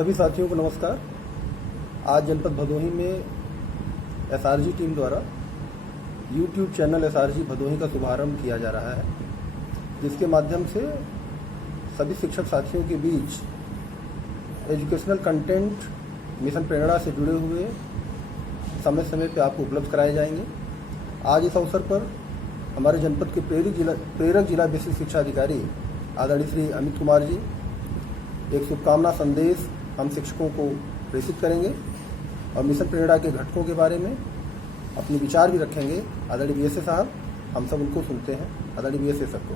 सभी साथियों को नमस्कार। आज जनपद भदोही में एसआरजी टीम द्वारा यूट्यूब चैनल एसआरजी भदोही का शुभारंभ किया जा रहा है, जिसके माध्यम से सभी शिक्षक साथियों के बीच एजुकेशनल कंटेंट मिशन प्रेरणा से जुड़े हुए समय समय पर आपको उपलब्ध कराए जाएंगे। आज इस अवसर पर हमारे जनपद के प्रेरक जिला बेसिक शिक्षा अधिकारी आदरणीय श्री अमित कुमार जी एक शुभकामना संदेश हम शिक्षकों को प्रेषित करेंगे और मिशन प्रेरणा के घटकों के बारे में अपने विचार भी रखेंगे। आदरणीय बीएसए साहब, हम सब उनको सुनते हैं। आदरणीय बीएसए सर को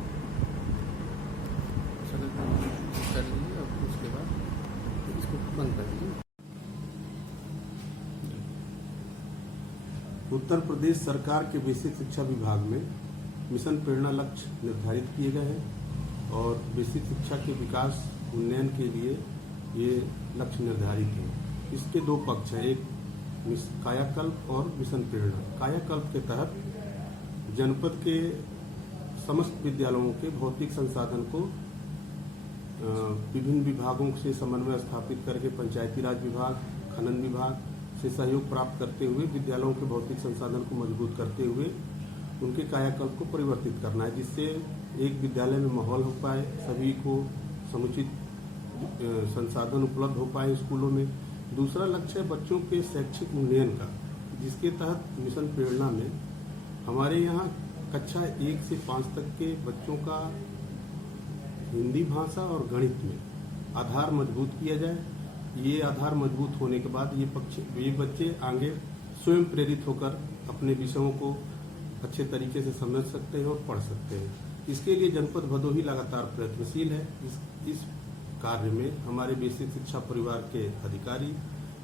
उत्तर प्रदेश सरकार के बेसिक शिक्षा विभाग में मिशन प्रेरणा लक्ष्य निर्धारित किए गए हैं और बेसिक शिक्षा के विकास उन्नयन के लिए ये लक्ष्य निर्धारित है। इसके दो पक्ष हैं, एक कायाकल्प और मिशन प्रेरणा। कायाकल्प के तहत जनपद के समस्त विद्यालयों के भौतिक संसाधन को विभिन्न विभागों से समन्वय स्थापित करके पंचायती राज विभाग, खनन विभाग से सहयोग प्राप्त करते हुए विद्यालयों के भौतिक संसाधन को मजबूत करते हुए उनके कायाकल्प को परिवर्तित करना है, जिससे एक विद्यालय में माहौल हो पाए, सभी को समुचित संसाधन उपलब्ध हो पाए स्कूलों में। दूसरा लक्ष्य है बच्चों के शैक्षिक उन्नयन का, जिसके तहत मिशन प्रेरणा में हमारे यहाँ कक्षा 1 से 5 तक के बच्चों का हिंदी भाषा और गणित में आधार मजबूत किया जाए। ये आधार मजबूत होने के बाद ये बच्चे आगे स्वयं प्रेरित होकर अपने विषयों को अच्छे तरीके से समझ सकते हैं और पढ़ सकते हैं। इसके लिए जनपद भदोही लगातार प्रयत्नशील है। इस कार्य में हमारे बेसिक शिक्षा परिवार के अधिकारी,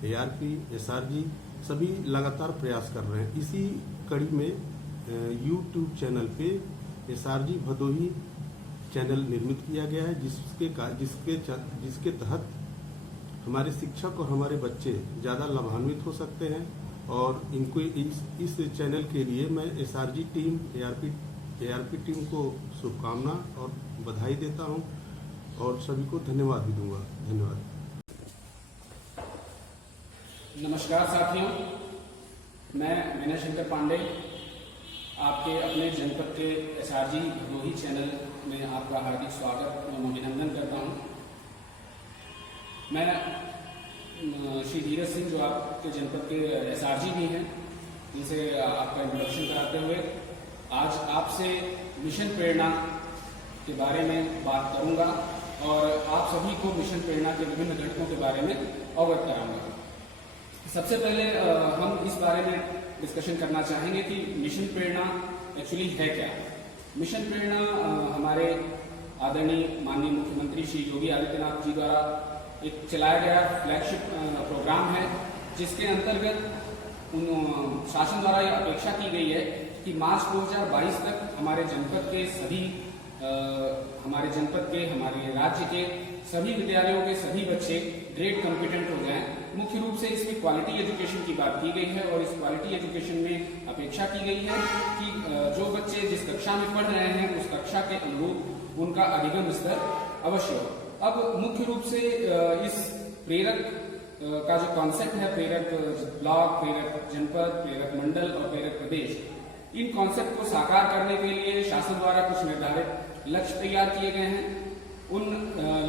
एआरपी, एसआरजी सभी लगातार प्रयास कर रहे हैं। इसी कड़ी में यूट्यूब चैनल पे एसआरजी भदोही चैनल निर्मित किया गया है, जिसके तहत हमारे शिक्षक और हमारे बच्चे ज़्यादा लाभान्वित हो सकते हैं। और इनको इस चैनल के लिए मैं एसआरजी टीम, एआरपी टीम को शुभकामना और बधाई देता हूं और सभी को धन्यवाद भी दूंगा। धन्यवाद। नमस्कार साथियों, मैं विनय शंकर पांडे आपके अपने जनपद के एसआरजी भदोही चैनल में आपका हार्दिक स्वागत एवं अभिनंदन करता हूं। मैं श्री धीरज सिंह, जो आपके जनपद के एसआरजी भी हैं, इनसे आपका इंट्रोडक्शन कराते हुए आज आपसे मिशन प्रेरणा के बारे में बात करूंगा और आप सभी को मिशन प्रेरणा के विभिन्न घटकों के बारे में अवगत कराऊंगा। सबसे पहले हम इस बारे में डिस्कशन करना चाहेंगे कि मिशन प्रेरणा एक्चुअली है क्या। मिशन प्रेरणा हमारे आदरणीय माननीय मुख्यमंत्री श्री योगी आदित्यनाथ जी द्वारा एक चलाया गया फ्लैगशिप प्रोग्राम है, जिसके अंतर्गत शासन द्वारा यह अपेक्षा की गई है कि मार्च 2022 तक हमारे राज्य के सभी विद्यालयों के सभी बच्चे ग्रेड कॉम्पिटेंट हो जाएं। मुख्य रूप से इसमें क्वालिटी एजुकेशन की बात की गई है और इस क्वालिटी एजुकेशन में अपेक्षा की गई है कि जो बच्चे जिस कक्षा में पढ़ रहे हैं उस कक्षा के अनुरूप उनका अधिगम स्तर अवश्य हो। अब मुख्य रूप से इस प्रेरक का जो कॉन्सेप्ट है, प्रेरक ब्लॉक, प्रेरक जनपद, प्रेरक मंडल और प्रेरक प्रदेश, इन कॉन्सेप्ट को साकार करने के लिए शासन द्वारा कुछ निर्धारित लक्ष्य तैयार किए गए हैं। उन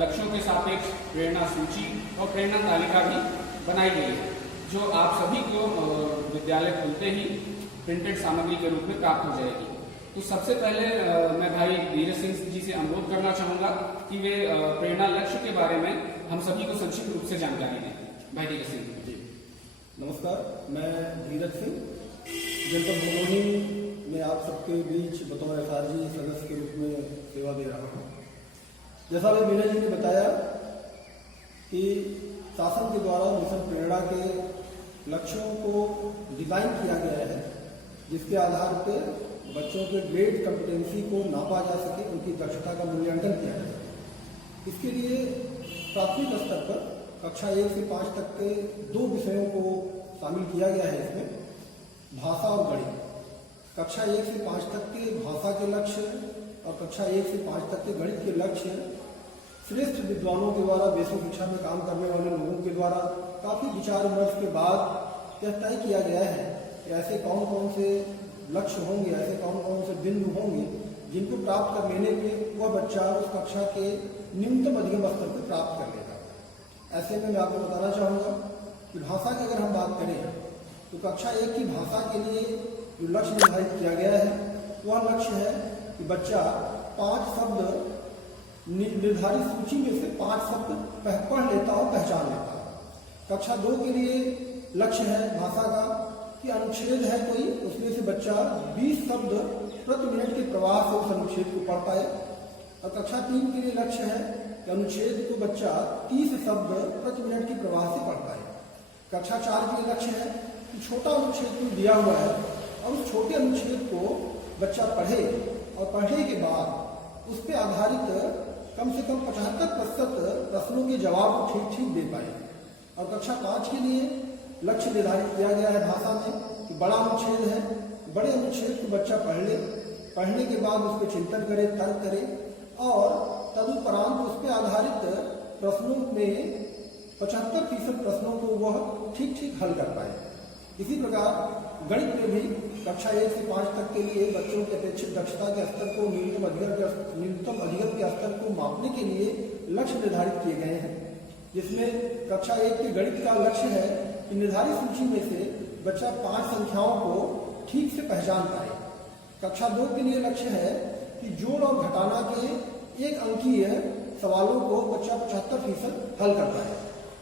लक्ष्यों के सापेक्ष प्रेरणा सूची और प्रेरणा तालिका भी बनाई गई है, जो आप सभी को विद्यालय खुलते ही प्रिंटेड सामग्री के रूप में प्राप्त हो जाएगी। तो सबसे पहले मैं भाई धीरज सिंह जी से अनुरोध करना चाहूंगा कि वे प्रेरणा लक्ष्य के बारे में हम सभी को संक्षिप्त रूप से जानकारी दें। भाई धीरज सिंह जी। नमस्कार, मैं धीरज सिंह जनपद भदोही में आप सबके बीच बतौर एसआरजी सदस्य के रूप में सेवा दे रहा हूँ। जैसा कि विनय जी ने बताया कि शासन के द्वारा मिशन प्रेरणा के लक्ष्यों को डिजाइन किया गया है, जिसके आधार पर बच्चों के ग्रेड कॉम्पिटेंसी को नापा जा सके, उनकी दक्षता का मूल्यांकन किया जा सके। इसके लिए प्राथमिक स्तर पर कक्षा 1 से 5 तक के 2 विषयों को शामिल किया गया है। इसमें भाषा और गणित। कक्षा 1 से 5 तक के भाषा के लक्ष्य और कक्षा 1 से 5 तक के गणित के लक्ष्य श्रेष्ठ विद्वानों के द्वारा, बेसिक शिक्षा में काम करने वाले लोगों के द्वारा काफ़ी विचार विमर्श के बाद यह तय किया गया है कि ऐसे कौन कौन से लक्ष्य होंगे, ऐसे कौन कौन से बिंदु होंगे जिनको प्राप्त कर लेने पे वह बच्चा उस कक्षा के न्यूनतम अधिगम स्तर पर प्राप्त कर लेगा। ऐसे में मैं आपको बताना चाहूँगा कि भाषा की अगर हम बात करें तो कक्षा 1 की भाषा के लिए जो लक्ष्य निर्धारित किया गया है वह लक्ष्य है कि बच्चा 5 शब्द निर्धारित सूची में से 5 शब्द पढ़ लेता और पहचान लेता है। कक्षा 2 के लिए लक्ष्य है भाषा का कि अनुच्छेद है कोई, उसमें से बच्चा 20 शब्द प्रति मिनट के प्रवाह से उस अनुच्छेद को पढ़ पाए। और कक्षा 3 के लिए लक्ष्य है कि अनुच्छेद को बच्चा 30 शब्द प्रति मिनट के प्रवाह से पढ़ पाए। कक्षा 4 के लिए लक्ष्य है कि छोटा अनुच्छेद दिया हुआ है और उस छोटे अनुच्छेद को बच्चा पढ़े और पढ़ने के बाद उस पर आधारित कम से कम 75% प्रश्नों के जवाब को ठीक ठीक दे पाए। और कक्षा 5 के लिए लक्ष्य निर्धारित किया गया है भाषा में कि बड़ा अनुच्छेद है, बड़े अनुच्छेद को बच्चा पढ़ ले, पढ़ने के बाद उस पर चिंतन करे, तर्क करे और तदुपरांत उस पर आधारित प्रश्नों में 75% प्रश्नों को वह ठीक ठीक हल कर पाए। इसी प्रकार गणित में भी कक्षा 1 से 5 तक के लिए बच्चों की अपेक्षित दक्षता के स्तर को, न्यूनतम अधिगम के स्तर को मापने के लिए लक्ष्य निर्धारित किए गए हैं, जिसमें कक्षा 1 के गणित का लक्ष्य है कि निर्धारित सूची में से बच्चा 5 संख्याओं को ठीक से पहचान पाए। कक्षा 2 के लिए लक्ष्य है कि जोड़ और घटाना के 1 अंकीय सवालों को बच्चा 75% हल कर पाए।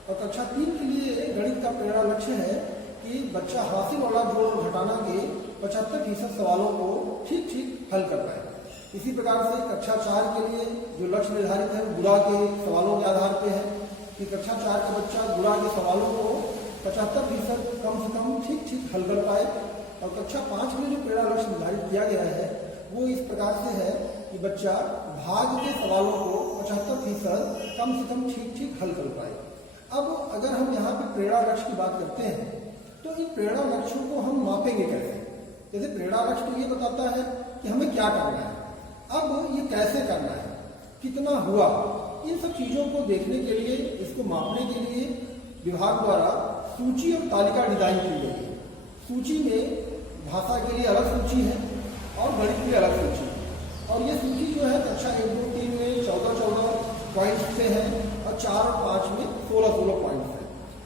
और कक्षा 3 के लिए गणित का प्रेरणा लक्ष्य है कि बच्चा हासिल वाला जोड़ और घटाना के 75% सवालों को ठीक ठीक हल कर पाए। इसी प्रकार से कक्षा 4 के लिए जो लक्ष्य निर्धारित है गुणा के सवालों के आधार पर है कि कक्षा 4 का बच्चा गुणा के सवालों को 75% कम से कम ठीक ठीक हल कर पाए। और कक्षा 5 में जो प्रेरणा लक्ष्य निर्धारित किया गया है वो इस प्रकार से है कि बच्चा भाग के सवालों को 75% कम से कम ठीक ठीक हल कर पाए। अब अगर हम यहाँ पे प्रेरणा लक्ष्य की बात करते हैं तो इन प्रेरणा लक्ष्यों को हम मापेंगे कैसे? जैसे प्रेरणा लक्ष्य तो ये बताता है कि हमें क्या करना है, अब ये कैसे करना है, कितना हुआ, इन सब चीज़ों को देखने के लिए, इसको मापने के लिए विभाग द्वारा सूची और तालिका डिजाइन की गई है। सूची में भाषा के लिए अलग सूची है और गणित के लिए अलग सूची है। और ये सूची जो है कक्षा 1, 2, 3 में 14 पॉइंट्स पे है और 4 और 5 में 16 पॉइंट्स है।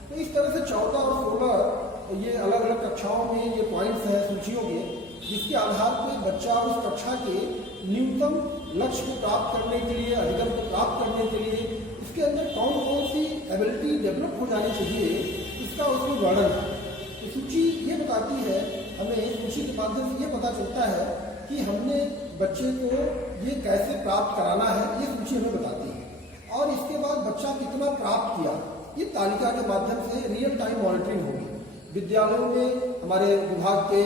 तो इस तरह से 14 और 16 ये अलग अलग कक्षाओं में ये पॉइंट्स हैं सूचियों के, जिसके आधार पर बच्चा उस कक्षा के न्यूनतम लक्ष्य को प्राप्त करने के लिए, अधिगम को प्राप्त करने के लिए इसके अंदर कौन कौन सी एबिलिटी डेवलप हो जानी चाहिए, इसका उसमें वर्णन है। तो सूची ये बताती है हमें, सूची के माध्यम से ये पता चलता है कि हमने बच्चे को ये कैसे प्राप्त कराना है, ये सूची हमें बताती है। और इसके बाद बच्चा कितना प्राप्त किया, ये तालिका के माध्यम से रियल टाइम मॉनिटरिंग होगी। विद्यालयों में हमारे विभाग के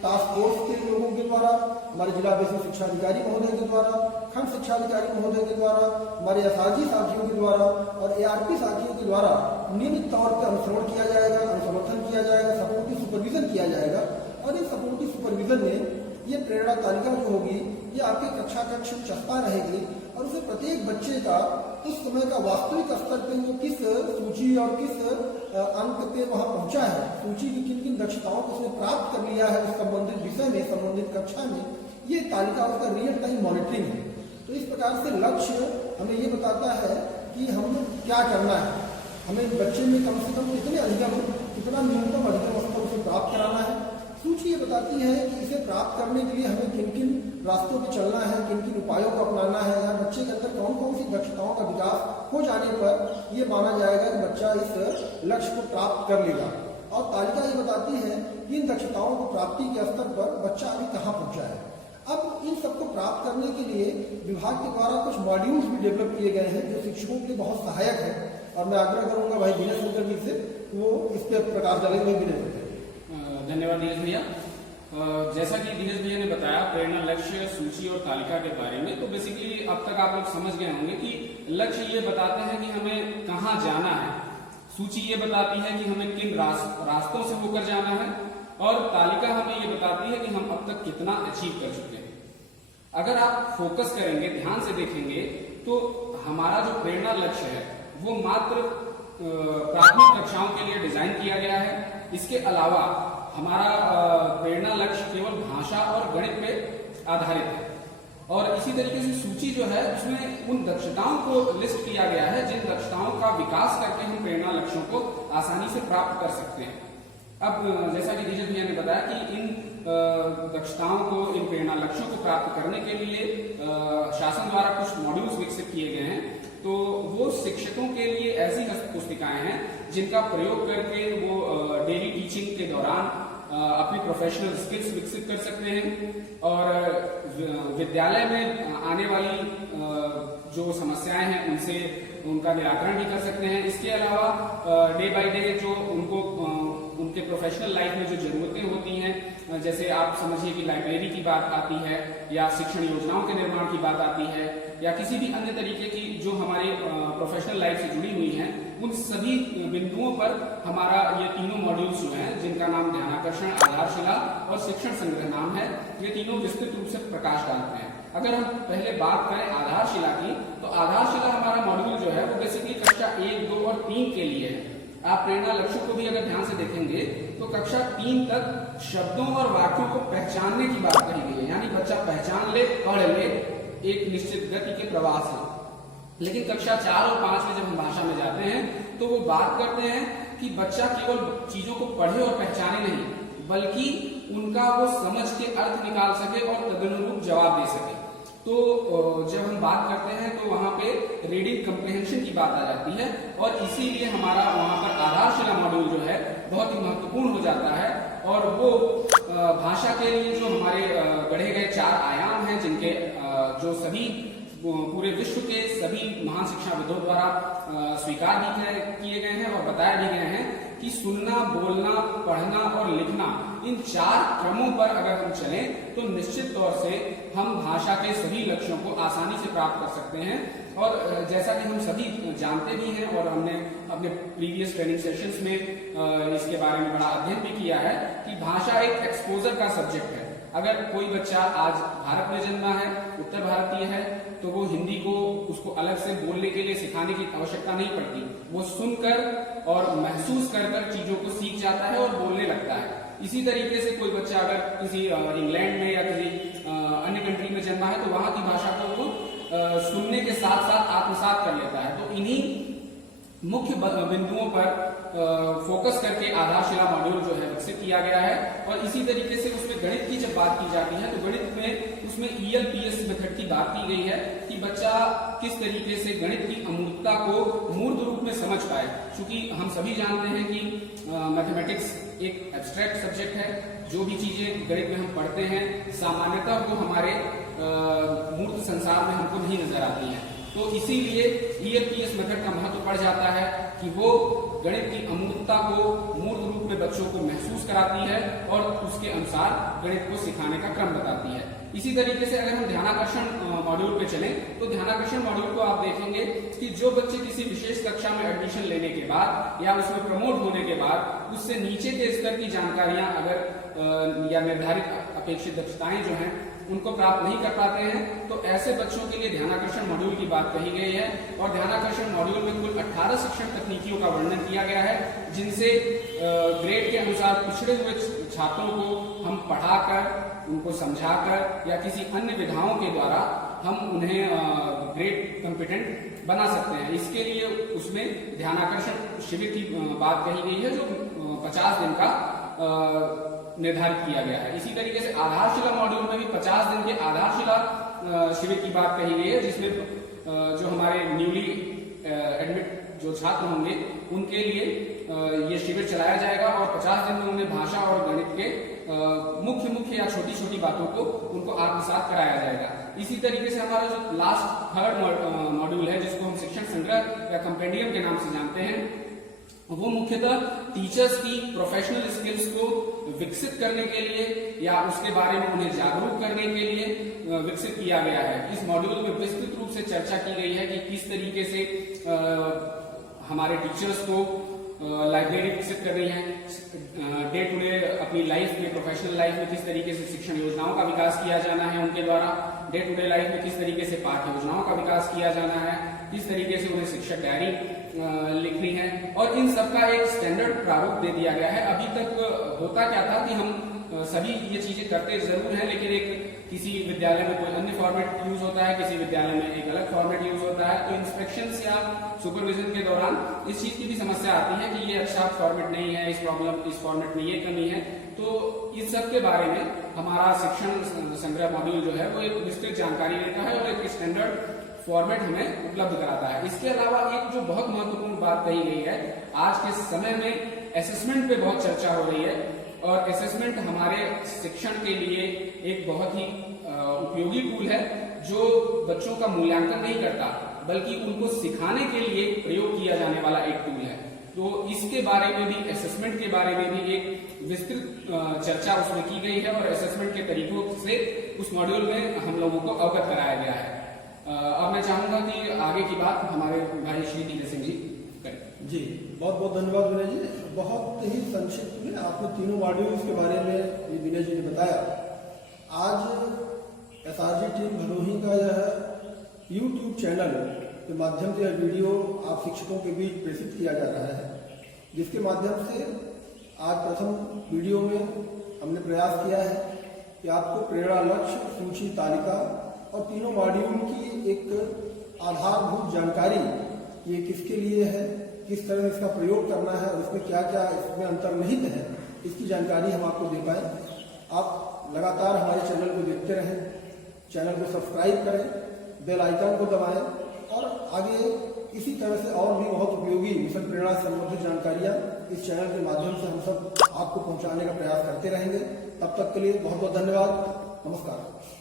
टास्क फोर्स के लोगों के द्वारा, हमारे जिला बेसिक शिक्षा अधिकारी महोदय के द्वारा, खंड शिक्षा अधिकारी महोदय के द्वारा, हमारे एसआरजी साथियों के द्वारा और एआरपी साथियों के द्वारा नियमित तौर पर अनुश्रवण किया जाएगा, अनुसमर्थन किया जाएगा, सपोर्टिव सुपरविजन किया जाएगा। और इस सपोर्टिव सुपरविजन में ये प्रेरणा तालिका जो होगी ये आपके कक्षा कक्ष में चस्पा रहेगी और उसे प्रत्येक बच्चे का उस समय का वास्तविक स्तर पे वो किस सूची और किस अंक पे वहाँ पहुँचा है, सूची की किन किन दक्षताओं को उसने प्राप्त कर लिया है उस संबंधित विषय में, संबंधित कक्षा में, ये तालिका उसका रियल टाइम मॉनिटरिंग है। तो इस प्रकार से लक्ष्य हमें ये बताता है कि हमें क्या करना है, हमें बच्चे में कम से कम कितने अधिगम, कितना न्यूनतम अधिगम स्तर उसे प्राप्त कराना है। सूची ये बताती है कि इसे प्राप्त करने के लिए हमें किन किन रास्तों पे चलना है, किन किन उपायों को अपनाना है, या बच्चे के अंदर कौन कौन सी दक्षताओं का विकास हो जाने पर ये माना जाएगा कि बच्चा इस लक्ष्य को प्राप्त कर लेगा। और तालिका ये बताती है कि इन दक्षताओं को प्राप्ति के स्तर पर बच्चा अभी कहाँ पहुँचा है। अब इन सबको प्राप्त करने के लिए विभाग के द्वारा कुछ मॉड्यूल्स भी डेवलप किए गए हैं जो शिक्षकों के लिए बहुत सहायक है। और मैं आग्रह करूँगा भाई दिनेश शंकर जी से वो इस पर प्रकाश डालेंगे। धन्यवाद दिनेश भैया। जैसा कि दिनेश भैया ने बताया प्रेरणा लक्ष्य, सूची और तालिका के बारे में, तो बेसिकली अब तक आप लोग समझ गए होंगे कि लक्ष्य ये बताते हैं कि हमें कहाँ जाना है, सूची ये बताती है कि हमें किन रास्तों से होकर जाना है, और तालिका हमें ये बताती है कि हम अब तक कितना अचीव कर चुके हैं। अगर आप फोकस करेंगे, ध्यान से देखेंगे, तो हमारा जो प्रेरणा लक्ष्य है वो मात्र प्राथमिक कक्षाओं के लिए डिजाइन किया गया है। इसके अलावा हमारा प्रेरणा लक्ष्य केवल भाषा और गणित पे आधारित है और इसी तरीके से सूची जो है उसमें उन दक्षताओं को लिस्ट किया गया है जिन दक्षताओं का विकास करके हम प्रेरणा लक्ष्यों को आसानी से प्राप्त कर सकते हैं। अब जैसा कि धीरज भैया ने बताया कि इन दक्षताओं को, इन प्रेरणा लक्ष्यों को प्राप्त करने के लिए शासन द्वारा कुछ मॉड्यूल्स विकसित किए गए हैं। तो वो शिक्षकों के लिए ऐसी पुस्तिकाएं हैं जिनका प्रयोग करके वो डेली टीचिंग के दौरान अपनी प्रोफेशनल स्किल्स विकसित कर सकते हैं और विद्यालय में आने वाली जो समस्याएं हैं उनसे उनका निराकरण भी कर सकते हैं। इसके अलावा डे बाय डे जो उनको उनके प्रोफेशनल लाइफ में जो जरूरतें होती हैं, जैसे आप समझिए कि लाइब्रेरी की बात आती है या शिक्षण योजनाओं के निर्माण की बात आती है या किसी भी अन्य तरीके की जो हमारे प्रोफेशनल लाइफ से जुड़ी हुई हैं, उन सभी बिंदुओं पर हमारा ये तीनों मॉड्यूल्स जो हैं जिनका नाम ध्यानाकर्षण, आधारशिला और शिक्षण संग्रह नाम है, ये तीनों विस्तृत रूप से प्रकाश डालते हैं। अगर हम पहले बात करें आधारशिला की, तो आधारशिला हमारा मॉड्यूल जो है वो बेसिकली कक्षा 1, 2 और 3 के लिए है। आप प्रेरणा लक्ष्यों को भी अगर ध्यान से देखेंगे तो कक्षा 3 तक शब्दों और वाक्यों को पहचानने की बात कही गई है, यानी बच्चा पहचान ले, पढ़ ले एक निश्चित गति के प्रवाह से। लेकिन कक्षा 4 और 5 में जब हम भाषा में जाते हैं तो वो बात करते हैं कि बच्चा केवल चीजों को पढ़े और पहचाने नहीं, बल्कि उनका वो समझ के अर्थ निकाल सके और तदनुरूप जवाब दे सके। तो जब हम बात करते हैं तो वहां पे रीडिंग कम्प्रिहेंशन की बात आ जाती है और इसीलिए हमारा वहां पर आधारशिला मॉड्यूल जो है बहुत ही महत्वपूर्ण हो जाता है। और वो भाषा के लिए जो हमारे गढ़े गए 4 आयाम हैं, जिनके जो सभी पूरे विश्व के सभी महान शिक्षाविदों द्वारा स्वीकार भी किए गए हैं और बताए भी गए हैं कि सुनना, बोलना, पढ़ना और लिखना, इन 4 क्रमों पर अगर हम चलें तो निश्चित तौर से हम भाषा के सभी लक्ष्यों को आसानी से प्राप्त कर सकते हैं। और जैसा कि हम सभी जानते भी हैं और हमने अपने प्रीवियस ट्रेनिंग सेशंस में इसके बारे में बड़ा अध्ययन भी किया है कि भाषा एक एक्सपोजर का सब्जेक्ट है। अगर कोई बच्चा आज भारत में जन्मा है, उत्तर भारतीय है, तो वो हिंदी को उसको अलग से बोलने के लिए सिखाने की आवश्यकता नहीं पड़ती। वो सुनकर और महसूस कर चीजों को सीख जाता है और बोलने लगता है। इसी तरीके से कोई बच्चा अगर किसी इंग्लैंड में या किसी अन्य कंट्री में जन्मा है तो वहां की भाषा को वो सुनने के साथ साथ आत्मसात कर लेता है। तो इन्हीं मुख्य बिंदुओं पर फोकस करके आधारशिला मॉड्यूल जो है विकसित किया गया है। और इसी तरीके से उसमें गणित की जब बात की जाती है तो गणित में उसमें ELPS मेथड की बात की गई है कि बच्चा किस तरीके से गणित की अमूर्तता को मूर्त रूप में समझ पाए। क्योंकि हम सभी जानते हैं कि मैथमेटिक्स एक एब्स्ट्रैक्ट सब्जेक्ट है। जो भी चीजें गणित में हम पढ़ते हैं सामान्यतः वो हमारे मूर्त संसार में हमको नहीं नजर आती हैं। तो इसीलिए ELPS मेथड का महत्व बढ़ जाता है कि वो गणित की अमूर्तता को मूर्त रूप में बच्चों को महसूस कराती है और उसके अनुसार गणित को सिखाने का क्रम बताती है। इसी तरीके से अगर हम ध्यानाकर्षण मॉड्यूल पे चलें तो ध्यानाकर्षण मॉड्यूल को आप देखेंगे कि जो बच्चे किसी विशेष कक्षा में एडमिशन लेने के बाद या उसमें प्रमोट होने के बाद उससे नीचे के स्तर की जानकारियां अगर या निर्धारित अपेक्षित दक्षताएं जो हैं उनको प्राप्त नहीं कर पाते हैं, तो ऐसे बच्चों के लिए ध्यानाकर्षण मॉड्यूल की बात कही गई है। और ध्यानाकर्षण मॉड्यूल में कुल 18 शिक्षण तकनीकियों का वर्णन किया गया है, जिनसे ग्रेड के अनुसार पिछड़े हुए छात्रों को हम पढ़ाकर, उनको समझाकर या किसी अन्य विधाओं के द्वारा हम उन्हें ग्रेड कॉम्पिटेंट बना सकते हैं। इसके लिए उसमें ध्यानाकर्षण शिविर की बात कही गई है जो 50 दिन का निर्धारित किया गया है। इसी तरीके से आधारशिला मॉड्यूल में भी 50 दिन के आधारशिला शिविर की बात कही गई है, जिसमें जो हमारे न्यूली एडमिट जो छात्र होंगे उनके लिए ये शिविर चलाया जाएगा और 50 दिन में उन्हें भाषा और गणित के मुख्य या छोटी छोटी बातों को उनको आत्मसात कराया जाएगा। इसी तरीके से हमारा जो लास्ट 3rd मॉड्यूल है, जिसको हम शिक्षण संग्रह या कंपेंडियम के नाम से जानते हैं, वो मुख्यतः टीचर्स की प्रोफेशनल स्किल्स को विकसित करने के लिए या उसके बारे में उन्हें जागरूक करने के लिए विकसित किया गया है। इस मॉड्यूल में विस्तृत रूप से चर्चा की गई है कि किस तरीके से हमारे टीचर्स को लाइब्रेरी विकसित कर रही हैं, डे टू डे अपनी लाइफ में, प्रोफेशनल लाइफ में किस तरीके से शिक्षण योजनाओं का विकास किया जाना है उनके द्वारा, डे टू डे लाइफ में किस तरीके से पाठ्य योजनाओं का विकास किया जाना है, किस तरीके से उन्हें शिक्षक डायरी लिखनी है, और इन सबका एक स्टैंडर्ड प्रारूप दे दिया गया है। अभी तक होता क्या था कि हम सभी ये चीजें करते जरूर हैं, लेकिन एक किसी विद्यालय में कोई अन्य फॉर्मेट यूज होता है, किसी विद्यालय में एक अलग फॉर्मेट यूज होता है, तो इंस्पेक्शन या सुपरविजन के दौरान इस चीज की भी समस्या आती है कि ये अच्छा फॉर्मेट नहीं है, इस फॉर्मेट में ये कमी है। तो इस सब के बारे में हमारा शिक्षण संग्रह मॉड्यूल जो है वो एक विस्तृत जानकारी देता है और एक स्टैंडर्ड फॉर्मेट हमें उपलब्ध कराता है। इसके अलावा एक जो बहुत महत्वपूर्ण बात कही गई है, आज के समय में असेसमेंट पे बहुत चर्चा हो रही है, और असेसमेंट हमारे शिक्षण के लिए एक बहुत ही उपयोगी टूल है, जो बच्चों का मूल्यांकन नहीं करता बल्कि उनको सिखाने के लिए प्रयोग किया जाने वाला एक टूल है। तो इसके बारे में भी, असेसमेंट के बारे में भी एक विस्तृत चर्चा उसमें की गई है और असेसमेंट के तरीकों से उस मॉड्यूल में हम लोगों को अवगत कराया गया है। अब मैं चाहूंगा कि आगे की बात हमारे भाई श्री नीले सिंह जी करें। जी, बहुत बहुत धन्यवाद विनय जी। बहुत ही संक्षिप्त में आपने तीनों मॉड्यूल्स के बारे में विनय जी ने बताया। आज एसआरजी टीम भदोही का यह यूट्यूब चैनल के माध्यम से यह वीडियो आप शिक्षकों के बीच प्रेषित किया जा रहा है, जिसके माध्यम से आज प्रथम वीडियो में हमने प्रयास किया है कि आपको प्रेरणा लक्ष्य, सूची तालिका और तीनों मॉड्यूल की एक आधारभूत जानकारी, ये किसके लिए है, किस तरह इसका प्रयोग करना है और इसमें क्या क्या इसमें अंतर्निहित है, इसकी जानकारी हम आपको दे पाए। आप लगातार हमारे चैनल को देखते रहें, चैनल को सब्सक्राइब करें, बेल आइकन को दबाएं और आगे इसी तरह से और भी बहुत उपयोगी मिशन प्रेरणा से संबंधित जानकारियां इस चैनल के माध्यम से हम सब आपको पहुंचाने का प्रयास करते रहेंगे। तब तक के लिए बहुत बहुत धन्यवाद। नमस्कार।